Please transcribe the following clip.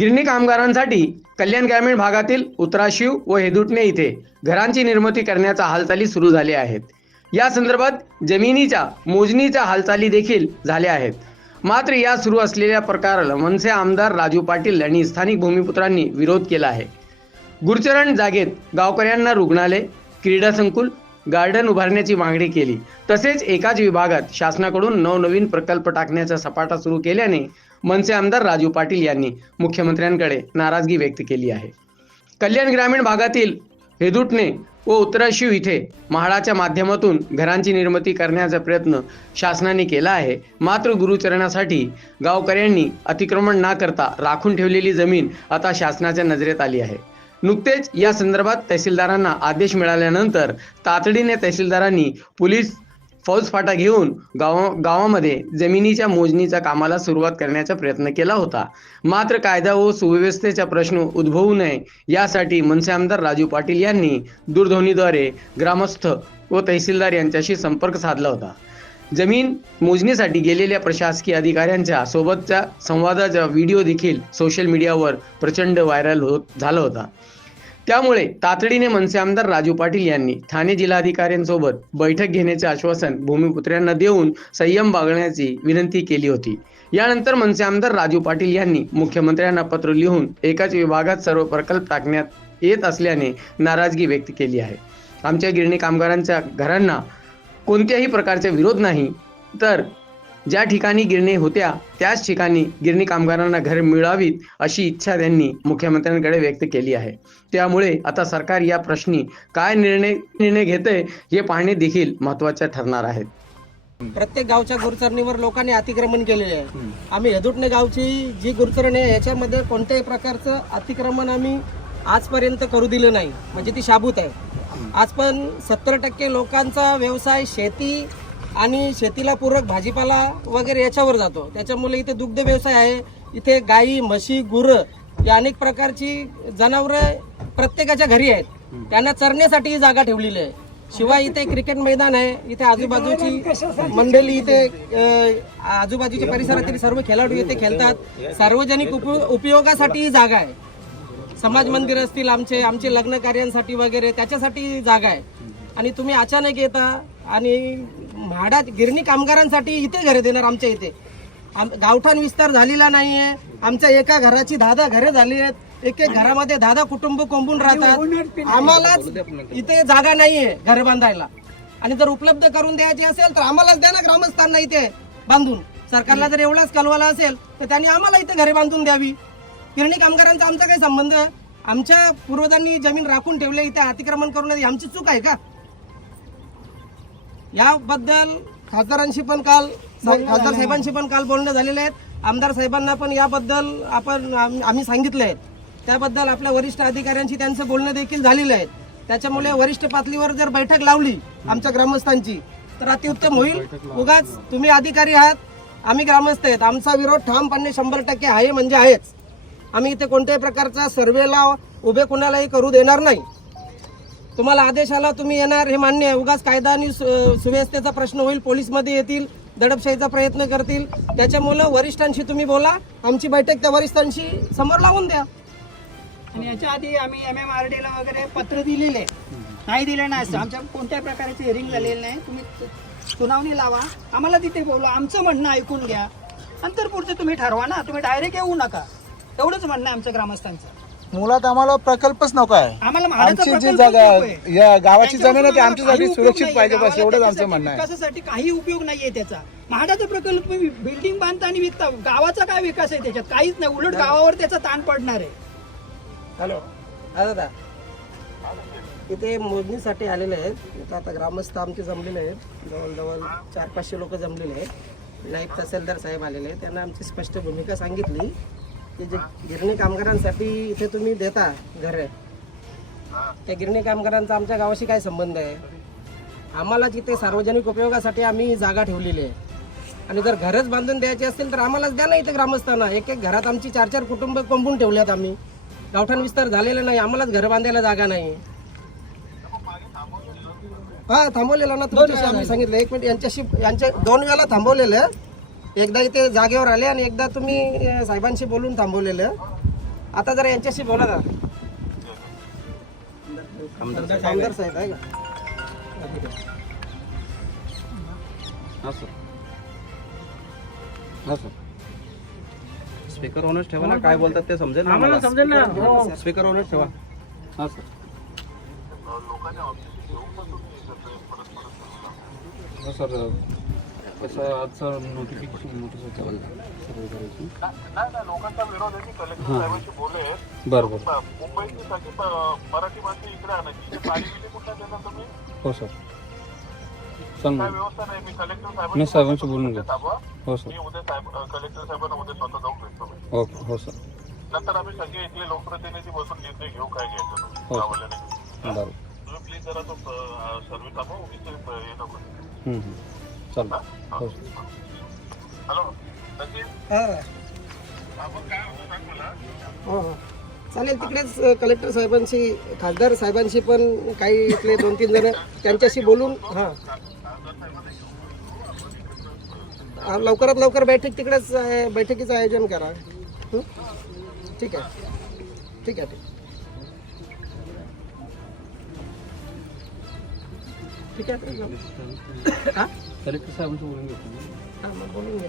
गिरणी कामगारांसाठी कल्याण ग्रामीण भागातील उतराशिव व हेदुटणे इथे घरांची निर्मिती करण्याच्या हालचाली सुरू झाल्या आहेत. या संदर्भात जमिनीच्या मोजणीच्या हालचाली देखील झाल्या आहेत. मात्र या सुरू असलेल्या प्रकाराला मनसे आमदार राजू पाटील यांनी स्थानिक भूमिपुत्रांनी विरोध केला आहे. गुरचरण जागेत गावकऱ्यांना रुग्णालय क्रीडा संकुल गार्डन उभारण्याची मागणी केली. तसेच एकाच विभागात शासनाकडून नवनवीन प्रकल्प टाकण्याचा सपाटा सुरू केल्याने मनसे आमदार राजू पाटील यांनी मुख्यमंत्र्यांकडे नाराजगी व्यक्त केली आहे. कल्याण ग्रामीण भागातील हेदुटणे व उत्तराशिव इथे म्हाडाच्या माध्यमातून घरांची निर्मिती करण्याचा प्रयत्न शासनाने केला आहे. मात्र गुरुचरणासाठी गावकऱ्यांनी अतिक्रमण न करता राखून ठेवलेली जमीन आता शासनाच्या नजरेत आली आहे. नुकतेच या संदर्भात तहसीलदारांना आदेश मिळाल्यानंतर तातडीने तहसीलदारांनी पोलीस फौजफाटा घेऊन गाव गावामध्ये जमिनीच्या मोजणीच्या कामाला सुरुवात करण्याचा प्रयत्न केला होता. मात्र कायदा व सुव्यवस्थेचा प्रश्न उद्भवू नये यासाठी मनसे आमदार राजू पाटील यांनी दूरध्वनीद्वारे ग्रामस्थ व तहसीलदार यांच्याशी संपर्क साधला होता. जमीन मोजणीसाठी गेलेल्या प्रशासकीय अधिकाऱ्यांच्या सोबतच्या संवादाचा व्हिडिओ देखील सोशल मीडियावर प्रचंड व्हायरल होत झाला होता. त्यामुळे तातडीने मनसे आमदार राजू पाटील यांनी ठाणे जिल्हाधिकाऱ्यांसोबत बैठक घेण्याचे आश्वासन भूमिपुत्र्यांना देऊन संयम बाळगण्याची विनंती केली होती. यानंतर मनसे आमदार राजू पाटील यांनी मुख्यमंत्र्यांना पत्र लिहून एकाच विभागात सर्व प्रकल्प टाकण्यात येत असल्याने नाराजगी व्यक्त केली आहे. आमच्या गिरणी कामगारांच्या घरांना कोणत्याही प्रकारचा विरोध नाही तर ज्या ठिकाणी गिरणी होत्या त्याच ठिकाणी गिरणी कामगारांना घर मिळावीत अशी इच्छा त्यांनी मुख्यमंत्र्यांकडे व्यक्त केली आहे. त्यामुळे आता सरकार या प्रश्नी काय निर्णय निर्णय घेते हे पाहणे देखील महत्त्वाचे ठरणार आहे. प्रत्येक गावच्या गुरुचरणीवर लोकांनी अतिक्रमण केलेले आहे. आम्ही हेदुटणे गावची जी गुरुचरण आहे याच्यामध्ये कोणत्याही प्रकारचं अतिक्रमण आम्ही आजपर्यंत करू दिलं नाही. म्हणजे ती शाबूत आहे. आज पण सत्तर टक्के लोकांचा व्यवसाय शेती आणि शेतीला पूरक भाजीपाला वगैरे याच्यावर जातो. त्याच्यामुळे इथे दुग्ध व्यवसाय आहे. इथे गाई म्हशी गुरं या अनेक प्रकारची जनावरं प्रत्येकाच्या घरी आहेत. त्यांना चरण्यासाठी ही जागा ठेवलेली आहे. शिवाय इथे क्रिकेट मैदान आहे. इथे आजूबाजूची मंडळी इथे आजूबाजूच्या परिसरातील सर्व खेळाडू इथे खेळतात. सार्वजनिक उप उपयोगासाठी ही जागा आहे. समाज मंदिर असतील आमचे आमचे लग्न कार्यांसाठी वगैरे त्याच्यासाठी जागा आहे. आणि तुम्ही अचानक येता आणि म्हाडा गिरणी कामगारांसाठी इथे घरे देणार आमच्या इथे. आम- गावठाण विस्तार झालेला नाहीये. आमच्या एका घराची दहा दहा घरे झाली आहेत. एक एक घरामध्ये दहा दहा कुटुंब कोंबून राहतात. आम्हालाच इथे जागा नाहीये घर बांधायला. आणि जर उपलब्ध करून द्यायची असेल तर आम्हालाच द्या ना ग्रामस्थांना इथे बांधून. सरकारला जर एवढाच कलवाला असेल तर त्यांनी आम्हाला इथे घरे बांधून द्यावी. गिरणी कामगारांचा आमचा काही संबंध? आहे आमच्या पूर्वजांनी जमीन राखून ठेवले इथे अतिक्रमण करून आमची चूक आहे का? याबद्दल खासदारांशी पण काल खासदार साहेबांशी पण काल बोलणं झालेले आहेत. आमदार साहेबांना पण याबद्दल आपण आम- आम्ही सांगितलं आहे त्याबद्दल आपल्या वरिष्ठ अधिकाऱ्यांशी त्यांचं बोलणं देखील झालेलं आहे. त्याच्यामुळे वरिष्ठ पातळीवर जर बैठक लावली आमच्या ग्रामस्थांची तर अतिउत्तम होईल. उगाच तुम्ही अधिकारी आहात आम्ही ग्रामस्थ आहेत. आमचा विरोध ठामपणे शंभर टक्के आहे म्हणजे आहेच. आम्ही इथे कोणत्याही प्रकारचा सर्वेला उभे कुणालाही करू देणार नाही. तुम्हाला आदेश आला तुम्ही येणार हे मान्य आहे. उगाच कायदा आणि सु- सुव्यवस्थेचा प्रश्न होईल पोलीसमध्ये येतील दडपशाहीचा प्रयत्न करतील. त्याच्यामुळं वरिष्ठांशी तुम्ही बोला आमची बैठक त्या वरिष्ठांशी समोर लावून द्या. आणि याच्या आधी आम्ही एम एम आर डीला वगैरे पत्र दिलेले. नाही दिले नाही असं. आमच्या कोणत्या प्रकारचे हिअरिंग झालेलं नाही. तुम्ही सुनावणी लावा. आम्हाला तिथे बोलवा. आमचं म्हणणं ऐकून घ्या. नंतर पुढचं तुम्ही ठरवा ना. तुम्ही डायरेक्ट येऊ नका. एवढंच म्हणणं आहे आमच्या ग्रामस्थांचं. मुळात आम्हाला प्रकल्पच नको आहे. आम्हाला म्हाडाचा आमची जी प्रकल्प जागा नकोय. या गावाची जमीन आहे ती आम्हाला आमच्यासाठी काही उपयोग सुरक्षित नाहीये. पाहिजे बस एवढंच आमचं त्याच्यासाठी म्हणणं आहे. विकासासाठी काही उपयोग नाहीये त्याचा. म्हाडाचा प्रकल्प बिल्डिंग बांधता आणि विकता गावाचा काय विकास आहे त्याच्यात? काहीच नाही. उलट गावावर त्याचा ताण पडणार आहे. हॅलो. हा दादा. इथे मोजणीसाठी आलेले आहेत. इथं आता ग्रामस्थ आमचे जमलेले आहेत. जवळजवळ चार पाचशे लोक जमलेले आहेत. नाईब तहसीलदार साहेब आलेले आहेत. त्यांना आमची स्पष्ट भूमिका सांगितली. की जे गिरणी कामगारांसाठी इथे तुम्ही देता घरं त्या गिरणी कामगारांचा आमच्या गावाशी काय संबंध आहे? आम्हाला जिथे सार्वजनिक उपयोगासाठी आम्ही जागा ठेवलेली आहे. आणि जर घरच बांधून द्यायची असेल तर आम्हालाच द्या ना इथे ग्रामस्थांना. एक एक घरात आमची चार चार कुटुंब कोंबून ठेवल्यात आम्ही. गावठाण विस्तार झालेला नाही आम्हालाच घर बांधायला जागा नाही. हा थांबवलेला ना तुमच्याशी आम्ही सांगितलं. एक मिनिट यांच्याशी यांच्या दोन वेळा थांबवलेलं. एकदा इथे जागेवर आले आणि एकदा तुम्ही साहेबांशी बोलून थांबवलेलं. आता जरा यांच्याशी बोला ना आमदार साहेब आहे का? स्पीकर ऑनच ठेवा ना काय बोलतात ते समजेल ना आम्हाला समजेल ना. स्पीकर ऑनच ठेवा. हा सर. हा सर. कसं आजचं नोटिफिकेशन नोटीस होतं सर्व करायची हां. बरं बरं मराठी माणसं इकडे आणायची पाणी बिणी कुठल्या देणार तुम्ही? हो सर. सांग काय व्यवस्था नाही मी कलेक्टर मी साहेबांशी बोलून घ्या थांबवा हो सर. मी उद्या साहेब कलेक्टर साहेबांना उद्या स्वतः जाऊन भेटतो मी. ओके हो सर. नंतर आम्ही सगळे इथले लोकप्रतिनिधी बसून निर्णय घेऊ काय घ्यायचं तो. हो. गावाल्याने. बरं तुम्ही प्लीज जरा तो सर्व्हिस थांबवा उगीच हे नको हम्म, हम्म. चालेल हो. हा. हो, हो. चालेल तिकडेच कलेक्टर साहेबांशी खासदार साहेबांशी पण काही इथले दोन तीन जण त्यांच्याशी बोलून हां. लवकरात लवकर बैठक तिकडेच बैठकीचं आयोजन करा. हं? ठीक आहे. ठीक आहे ठीक. ठीक आहे हां कलेक्टर साहेबांशी बोलून घेतो हां मग बोलून घ्या